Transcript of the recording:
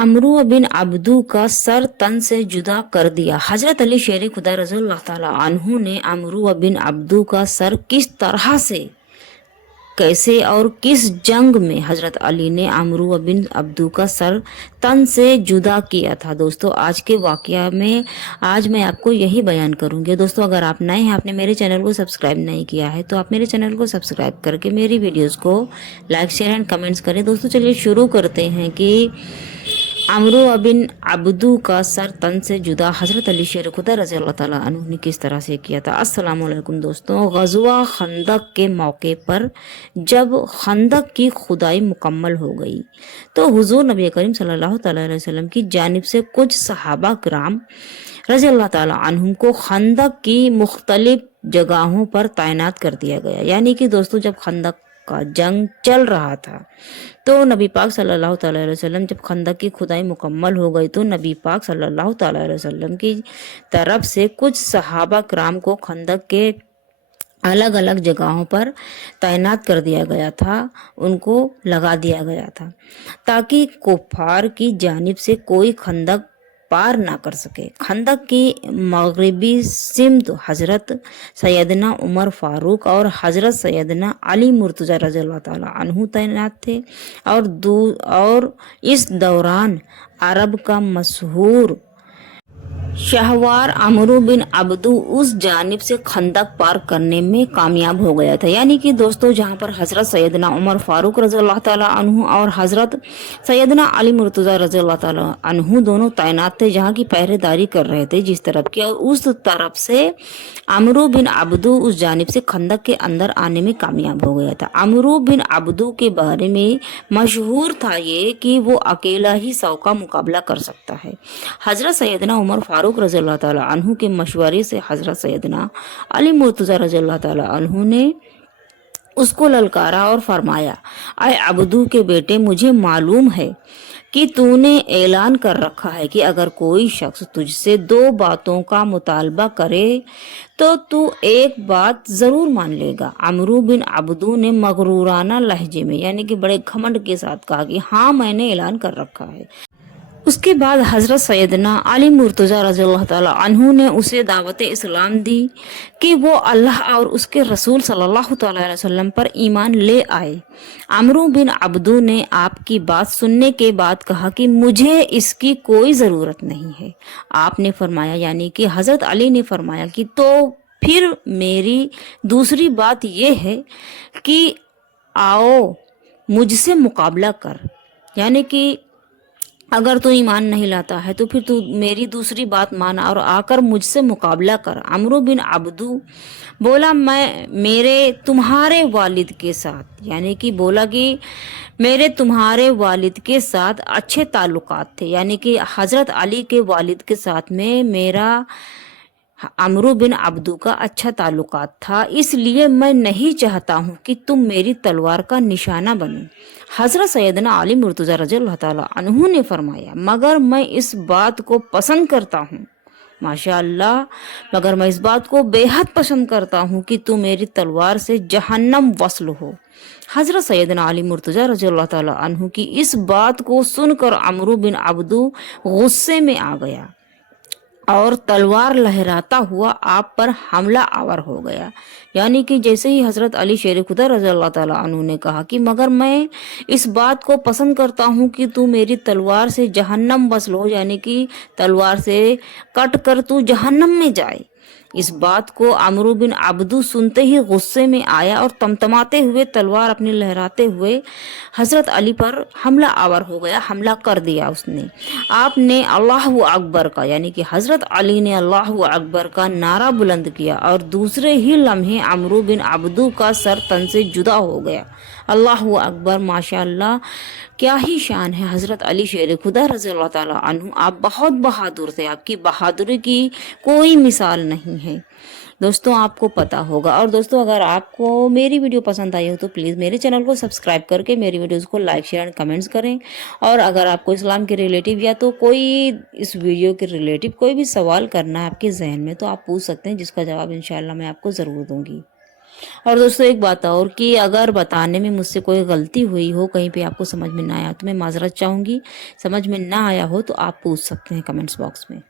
अमरू बिन Abdu का sir तन से जुदा कर दिया। हजरत अली शेर खुदा रज़ियल्लाहु ताला अन्हु ने अमरू बिन अब्दू का सर किस तरह से, कैसे और किस जंग में हजरत अली ने अमरू बिन अब्दू का सर तन से जुदा किया था। दोस्तों, आज के वाकया में आज मैं आपको यही बयान करूंगी। दोस्तों, अगर आप नए हैं, आपने मेरे चैनल को सब्सक्राइब नहीं किया है, तो आप मेरे चैनल को सब्सक्राइब करके मेरी वीडियोस को लाइक शेयर एंड कमेंट्स करें। दोस्तों, चलिए शुरू करते हैं कि अमरू बिन अब्दू का सर तन से जुदा हजरत अली शेर खुदा रज़ियल्लाहु ताला अन्हु ने किस तरह से किया था। अस्सलाम वालेकुम दोस्तों। ग़ज़वा खंदक के मौके पर जब खंदक की खुदाई मुकम्मल हो गई तो हुजूर नबी करीम सल्लल्लाहु अलैहि वसल्लम की जानिब से कुछ सहाबा किराम रज़ियल्लाहु ताला अन्हुम को खंदक की मुख्तलिफ जगहों पर तैनात कर दिया गया। यानी कि दोस्तों, जब खंदक का जंग चल रहा था तो नबी पाक सल्लल्लाहु अलैहि वसल्लम, जब खंदक की खुदाई मुकम्मल हो गई तो नबी पाक सल्लल्लाहु अलैहि वसल्लम की तरफ से कुछ सहाबा किराम को खंदक के अलग अलग जगहों पर तैनात कर दिया गया था, उनको लगा दिया गया था ताकि कुफार की जानिब से कोई खंदक पार ना कर सके। खंदक की मगरिबी सिमत हजरत सैयदना उमर फारूक और हजरत सैयदना अली मुर्तज़ा रज़ियल्लाहु ताला अन्हु तैनात थे और इस दौरान अरब का मशहूर शाहवार अमरू बिन अब्दू उस जानिब से खंदक पार करने में कामयाब हो गया था। यानी कि दोस्तों, जहां पर हजरत सैयदना उमर फारूक रज़ियल्लाहु ताला अन्हु और हजरत सैयदना अली मुर्तज़ा रज़ियल्लाहु ताला अन्हु दोनों तैनात थे, जहां की पहरेदारी कर रहे थे जिस तरफ की, और उस तरफ से अमरू बिन अब्दू उस जानिब से खंदक के अंदर आने में कामयाब हो गया था। अमरू बिन अब्दू के बारे में मशहूर था ये कि वो अकेला ही 100 का मुकाबला कर सकता है। हजरत सैयदना उमर फारूक रज़ियल्लाहु ताला अन्हु के मशवरे से हजरत सैयदना अली मुर्तज़ा रज़ियल्लाहु ताला अन्हु ने उसको ललकारा और फरमाया, आए अब्दू के बेटे, मुझे मालूम है कि तूने ऐलान कर रखा है कि अगर कोई शख्स तुझसे 2 बातों का मुतालबा करे तो तू एक बात जरूर मान लेगा। अमरू बिन अब्दू ने मगरूराना लहजे में, यानी कि बड़े घमंड के साथ कहा कि हाँ, मैंने ऐलान कर रखा है। उसके बाद हजरत सैयदना अली मुर्तज़ा रज़ियल्लाहु ताला अन्हु ने उसे दावत इस्लाम दी कि वो अल्लाह और उसके रसूल सल्लल्लाहु अलैहि वसल्लम पर ईमान ले आए। अमरू बिन अब्दू ने आपकी बात सुनने के बाद कहा कि मुझे इसकी कोई ज़रूरत नहीं है। आपने फरमाया, यानी कि हजरत अली ने फरमाया कि तो फिर मेरी दूसरी बात यह है कि आओ मुझसे मुकाबला कर, यानी कि अगर तू ईमान नहीं लाता है तो फिर तू मेरी दूसरी बात माना और आकर मुझसे मुकाबला कर। अमरू बिन अब्दू बोला, मैं मेरे तुम्हारे वालिद के साथ, यानी कि बोला कि मेरे तुम्हारे वालिद के साथ अच्छे ताल्लुकात थे, यानी कि हजरत अली के वालिद के साथ में मेरा अमरू बिन अब्दू का अच्छा ताल्लुकात था, इसलिए मैं नहीं चाहता हूँ कि तुम मेरी तलवार का निशाना बनो। हजरत सैयदना अली मुर्तज़ा रज़ियल्लाहु ताला अन्हु ने फरमाया, मगर मैं इस बात को पसंद करता हूँ, माशाअल्लाह, मगर मैं इस बात को बेहद पसंद करता हूँ कि तू मेरी तलवार से जहन्नम वस्ल हो। हजरत सैयदना अली मुर्तज़ा रज़ियल्लाहु ताला अन्हु की इस बात को सुनकर अमरू बिन अब्दू गुस्से में आ गया और तलवार लहराता हुआ आप पर हमला आवर हो गया। यानी कि जैसे ही हजरत अली शेर खुदा रज़ियल्लाहु ताला अन्हु ने कहा कि मगर मैं इस बात को पसंद करता हूँ कि तू मेरी तलवार से जहन्नम वस्ल हो, यानी कि तलवार से कट कर तू जहन्नम में जाए। इस बात को अमरू बिन अब्दू सुनते ही गुस्से में आया और तमतमाते हुए तलवार अपनी लहराते हुए हजरत अली पर हमला आवर हो गया, हमला कर दिया उसने। आपने अल्लाहु अकबर का, यानी कि हजरत अली ने अल्लाहु अकबर का नारा बुलंद किया और दूसरे ही लम्हे अमरू बिन अब्दू का सर तन से जुदा हो गया। अल्लाहु अकबर, माशाअल्लाह, क्या ही शान है हजरत अली शेर खुदा रज़ियल्लाहु ताला अन्हु। आप बहुत बहादुर थे, आपकी बहादुरी की कोई मिसाल नहीं है। दोस्तों, आपको पता होगा। और दोस्तों, अगर आपको मेरी वीडियो पसंद आई हो तो प्लीज़ मेरे चैनल को सब्सक्राइब करके मेरी वीडियोस को लाइक शेयर एंड कमेंट्स करें। और अगर आपको इस्लाम के रिलेटिव या तो कोई इस वीडियो के रिलेटिव कोई भी सवाल करना है आपके जहन में तो आप पूछ सकते हैं, जिसका जवाब इंशाल्लाह मैं आपको ज़रूर दूंगी। اور دوستوں ایک بات اور کہ اگر بتانے میں مجھ سے کوئی غلطی ہوئی ہو، کہیں پہ آپ کو سمجھ میں نہ آیا تو میں معذرت چاہوں گی. سمجھ میں نہ آیا ہو تو آپ پوچھ سکتے ہیں کمنٹس باکس میں.